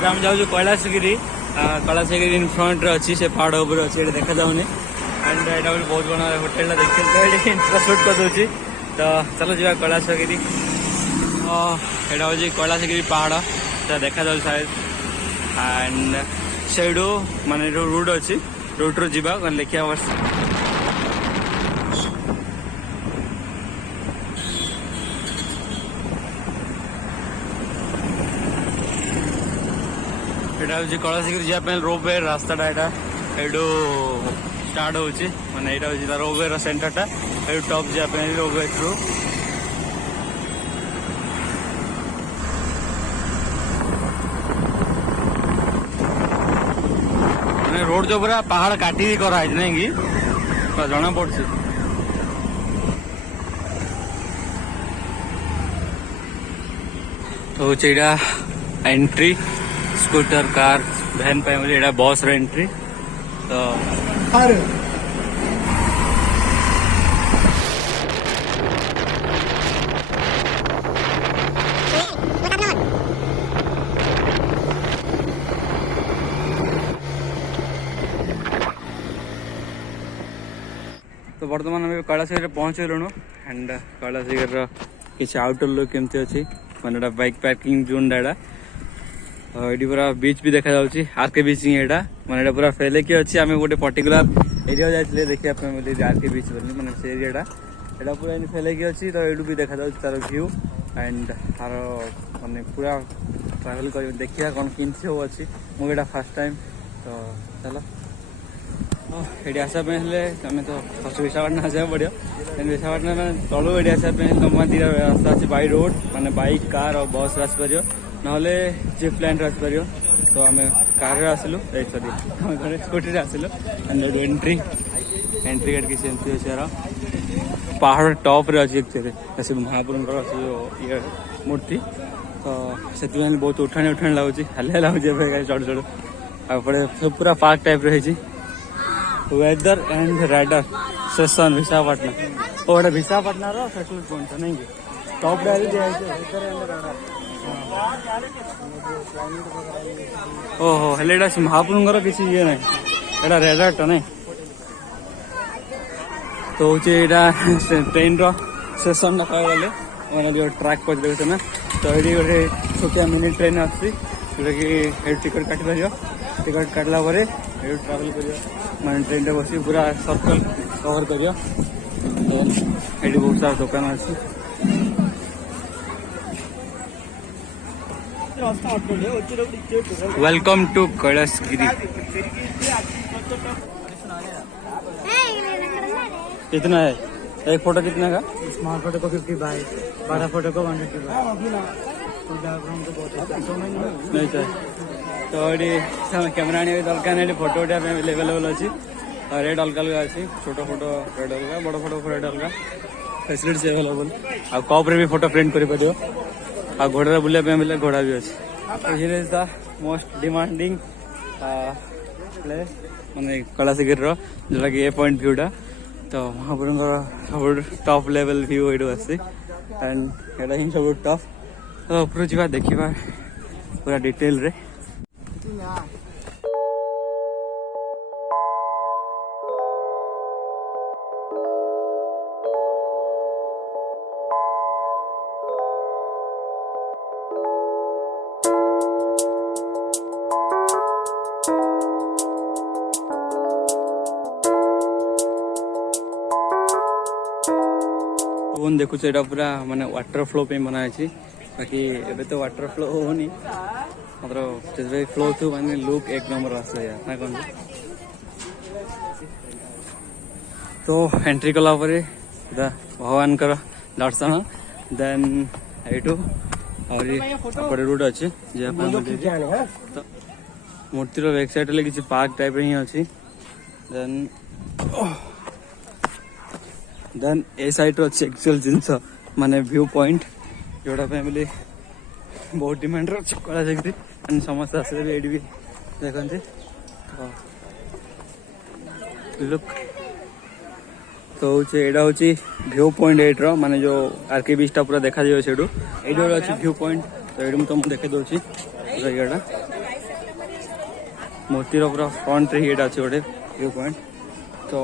ଏବେ ଆମେ ଯାଉଛୁ କୈଳାସଗିରି। କୈଳାସଗିରି इन फ्रंट रे अच्छी से पहाड़ ऊपर अच्छी देखा जाऊनी एंड एटा बहुत बड़ा होटेल देखिए तो ये इंट्रोशूट कर दूसरी तो चलो जी कैलाशगिरी। एटा हूँ कैलाशगिरी पहाड़ तो देखा जाऊ शायद एंड से माने रूट अच्छी रूट रू जा देखिए वर्ष एटा हूँ कैलाशगिरी जाए रोपवे रास्ताटा यहाँ एडू स्टार्ट होची माने एटा होची रोपवे रो सेंटरटा एडू टॉप जाए रोपवे थ्रू माने रोड जो पूरा पहाड़ काटी करा नहीं कि जना पड़ी तो एटा एंट्री स्कूटर कार वैन पे बस रो एंट्री तो तो बर्तमान आम कैलाशगिरी पहुँच गलुणु एंड कैलाशगिरी किसी आउटर लुक केमती अच्छी माने बाइक पार्किंग जोन डाटा ये पूरा बीच भी देखा जाऊँगी आरके बीच यहाँ मैंने पूरा फैलेकी अच्छी आम गोटे पर्टिकुलर एरिया जाते देखा आरके बीच बोली मैंने से एरियाटा यहाँ पूरा इन फैलेकी अच्छी तो ये भी देखा जाऊँ तार व्यू एंड तार माने पूरा ट्रावेल कर देखिए कौन किनसी सब अच्छी मुझे फास्ट टाइम तो चलो ये आसापे तुम तो फर्स्ट विशाखापाटना आसा पड़ो विशाखापाटना में तलू ये आसापे तुम दी रास्ता अच्छी बाई रोड माने बाइक कार और बस आसपर नहले जीप लाइन आसपर तो आम कार आसलु सॉरी स्कूटी आसलु एंड एंट्री गेट किसी एमती अच्छे यार पहाड़ टॉप रे अच्छी एक्चुअली महाप्रभु ये मूर्ति तो से बहुत उठाणी उठाणी लगुच हालिया लगुच चढ़ चढ़ आपड़े सब पूरा पार्क टाइप रही weather and rider session Visakhapatnam और विशाखापाटना रो सेटल पॉइंट नहीं कि टॉप डायरी ओहो हेले महाप्रभुर किसी ये ना एटा रेजर्ट नहीं तो हूँ ट्रेन रो सेशन कह गले मैंने जो ट्रैक पर देखते ना तो ये गोटे छोटिया मिनी ट्रेन आसी जोटा कि टिकट काटी पार टिकट काटला ट्रावेल कर मैंने ट्रेन रे बस पूरा सर्कल कवर कर बहुत सारा दुकान अच्छी वेलकम टू कैलाशगिरी। कितना है एक फोटो कितना का? स्मॉल फोटो को 50 बाय 12 फोटो को 150 नहीं चाहिए तो ये कैमरा आने दरकार फोटो उठा अवेलेबल अच्छी रेट अलग अलग अच्छी छोट फोटो रेट अलग बड़ फोटो रेट अलग फैसिलिटीज अवेलेबल आ कप रे भी फोटो प्रिंट कर आ घोड़ा बुलाया बोले घोड़ा भी अच्छे here is the most demanding place माने कैलाशगिरी जोटा कि ए पॉइंट व्यूटा तो महाप्रभुर सब टॉप लेवल व्यू ये आसी एंड यहाँ ही सब टॉप तो ऊपर जा देखा पूरा डिटेल रे देखु पूरा माने वाटर फ्लो पे बना बाकी एबे तो वाटर फ्लो होनी मतलब फ्लो थू माने लुक एक नंबर आसला यार ना कौन तो एंट्री कला भगवान कर दर्शन देन एटू और रूट अच्छे तो मूर्तिर बैक साइड ले किसी पार्क टाइप रे ही अच्छी देन ए साइड अच्छे एक्चुअल जिनस माने व्यू पॉइंट जोड़ा बोले बहुत डिमांड अच्छे कैलाशगिरी समस्त आसे भी भी देखते लुक तो यहाँ हूँ व्यू पॉइंट एट्र माने जो आरके बीच टा पूरा देखा जाए से अच्छी व्यू पॉइंट तो ये तुमको देखे दूसरी पूरा मोतीर पूरा फ्रंट रे ये अच्छे गोटे व्यू पॉइंट। तो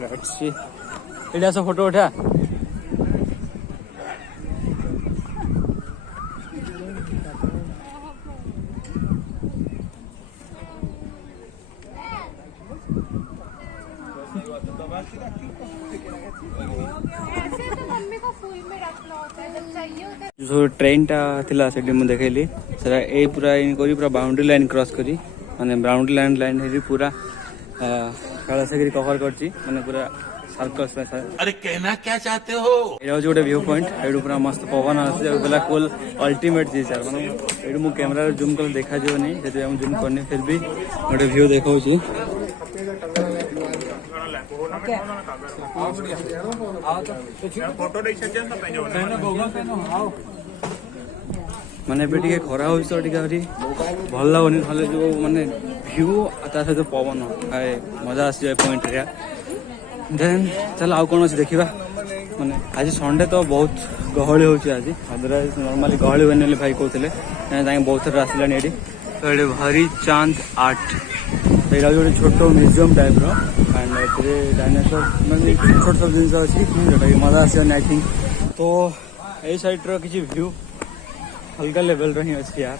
लेट्स सी ये सब फोटो उठा। जो ट्रेन टा थिला सेठी मु देखैली सेरा ए पूरा इन करी पूरा बाउंड्री लाइन क्रॉस करी माने बाउंड्री लाइन हेरी पूरा कैलाशगिरी कवर करची माने पूरा सर्कस में। अरे कहना क्या चाहते हो? एटा जो व्यू पॉइंट एडु पूरा मस्त पवन आसी बेला कोल अल्टीमेट चीज यार माने एडु मु कैमरा रे जूम कर देखा जो नहीं सेते हम जूम करनी फिर भी गोटे व्यू देखौची। माने टे खरा हो भल लगनी ना जो माने व्यू सहित पवन मजा आस पॉइंट रे। देन चल आउ कौन देखा माने आज संडे तो बहुत गहली हो आज अदरवाइज नॉर्मली गहली हुए भाई कहते बहुत थर आसलानी ये तो ये भारी चांद आर्ट यहाँ गोटे छोट म्यूजियम टाइप एंड डायनासोर मैंने छोट सब जिन अच्छी जोटा कि मजा आसनी आई थिंक। तो यही साइड किसी व्यू हल्का लेवल रही अच्छी यार।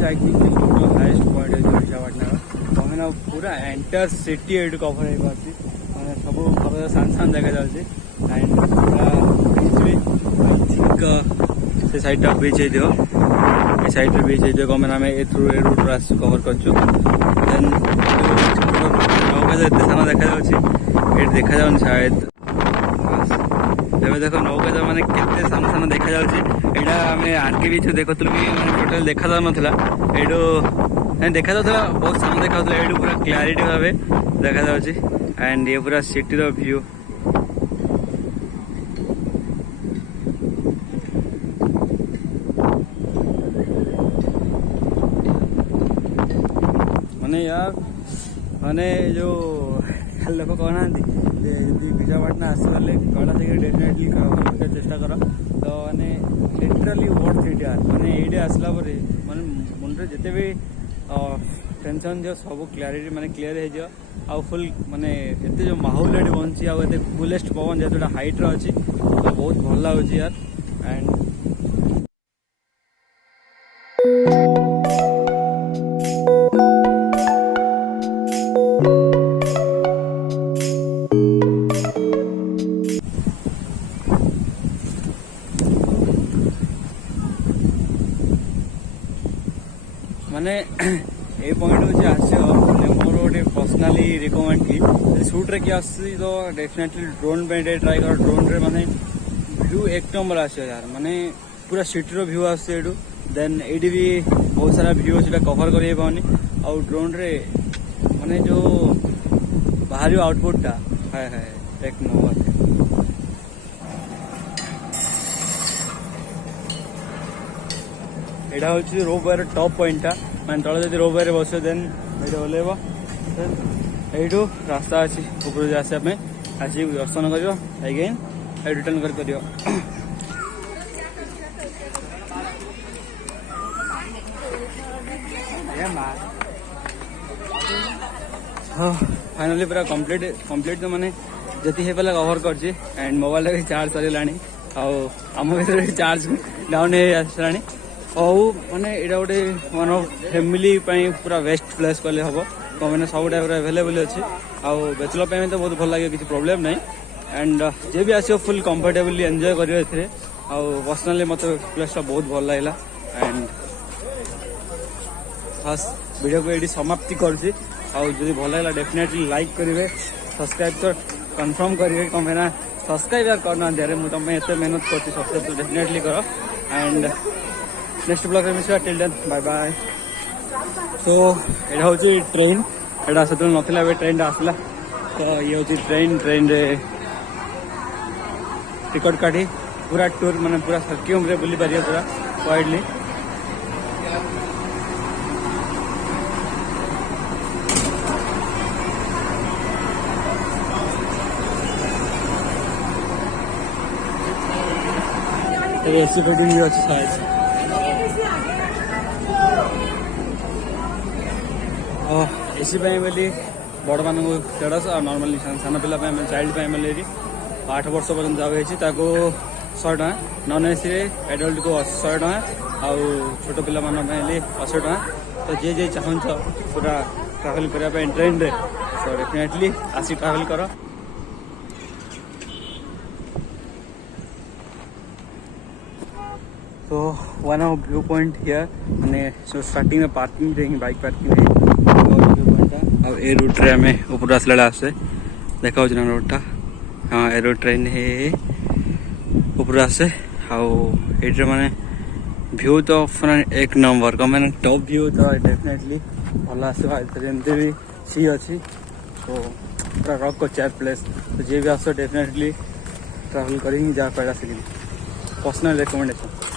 हाईएस्ट पॉइंट है विशाखापाटना कहीं पूरा एंटायर सिटी ये कभर हो पार्टी मैंने सब सान देखा जाए एंड पूरा बीच भी आई थिंक से साइड बीच हो साइड बीच हो कमें आम A through a root cover कर नौका जो सान देखा देखा जाऊन शायद देख नौका जो मैंने केते सान सान देखा जाऊँगा आम आगे भी देखुलू कि टोटाल देखा जाऊ नाला ये देखा जाता बहुत सान देखा ये पूरा क्लारीटी भाव देखा जाऊँगी एंड ये पूरा सिटी व्यू माने यार माने जो लोक कहना विशाखापाटना आसगले कैलाशगिरी डेफिनेटली चेष्टा कर तो मैंने लिटराली वर्थ इट यार मैंने ये आसला माने मुंडे जिते भी टेंशन जो सब क्लारीटी माने क्लीयर हो फुल माने एते जो माहौल ये बनची आते कूलेस्ट पवन जेहतुटा हाइट अच्छी तो बहुत भल लगुच यार एंड माने ये पॉइंट हूँ आस मोर गोटे पर्सनाली रिकमेंड कि शूट्रे किए आस तो डेफिनेटली ड्रोन पे ट्राई कर ड्रोन रे माने व्यू एक नंबर आस यार माने पूरा सिटी व्यू आसू देन ये भी बहुत सारा व्यू अच्छे कवर कर पानी आ ड्रोन रे माने जो बाहर आउटपुटा हाय हाय एक नंबर। यहाँ हूँ रोप वायर टॉप पॉइंटा मैंने तले जब रोप वायर बस देन ये ओल्लेब यू रास्ता अच्छी ऊपर आसापे आसिक दर्शन कर अगेन रिटर्न कर फाइनली पूरा कंप्लीट तो माने जी है पाला कवर कर एंड मोबाइल भी चार्ज सरलानी आम भर चार्ज डाउन आसला और माने यहाँ गोटे वन ऑफ फैमिली पूरा बेस्ट प्लेस कले हम मैंने सब टाइप अवेलेबल अच्छी आउ बैचलर पे तो बहुत भल लगे किसी प्रोब्लेम नहीं एंड जे भी आसो फुल कंफर्टेबली एंजॉय करें पर्सनाली मत प्लेस बहुत भल लगे एंड फर्स्ट वीडियो को ये समाप्ति करुँची आदि भल लगा डेफिनेटली लाइक करेंगे सब्सक्राइब तो कन्फर्म करेंगे कमें ना सब्सक्राइब यार करना अरे मुझे तुम एत मेहनत कर सब्सक्राइब तो डेफिनेटली कर एंड नेक्स्ट ब्लॉग में मिसिया टिल देन बाय बाय। तो यहाँ हूँ ट्रेन यहाँ से नाला ट्रेन आसला तो ये हूँ ट्रेन रे टिकट काटी पूरा टूर मैंने पूरा सर्क्यूम रे बुली पारिए पूरा वाइडली। एसी बुकिंग भी अच्छी शायद एसी बोली बड़ मान 150 और नॉर्मली सान पिला चाइल्ड बोली 8 वर्ष पर्यटन जाए 100 टका नन एसी एडल्ट को 100 टका आउ छोट पिला 80 टका। तो जे जे चाहछ पूरा ट्रावेल करने ट्रेन रे तो डेफिनेटली आसी ट्रावेल कर। तो one of view point here मैंने स्टार्टिंग में पार्किंग रे बाइक पार्किंग रे व्यू पॉइंट आ ए रूट रे हमें ऊपर आसला आसे देखा ना रोडटा। हाँ ए रोड ट्रेन है ऊपर आसे आउे माने व्यू तो एक नंबर का मैंने टॉप व्यू तो डेफिनेटली भल आसवा जमती भी सी अच्छी तो पूरा रॉक को चार प्लेस तो जे भी आस डेफिनेटली ट्रावेल करी जा पैसा पर्सनल रिकमेंडेशन।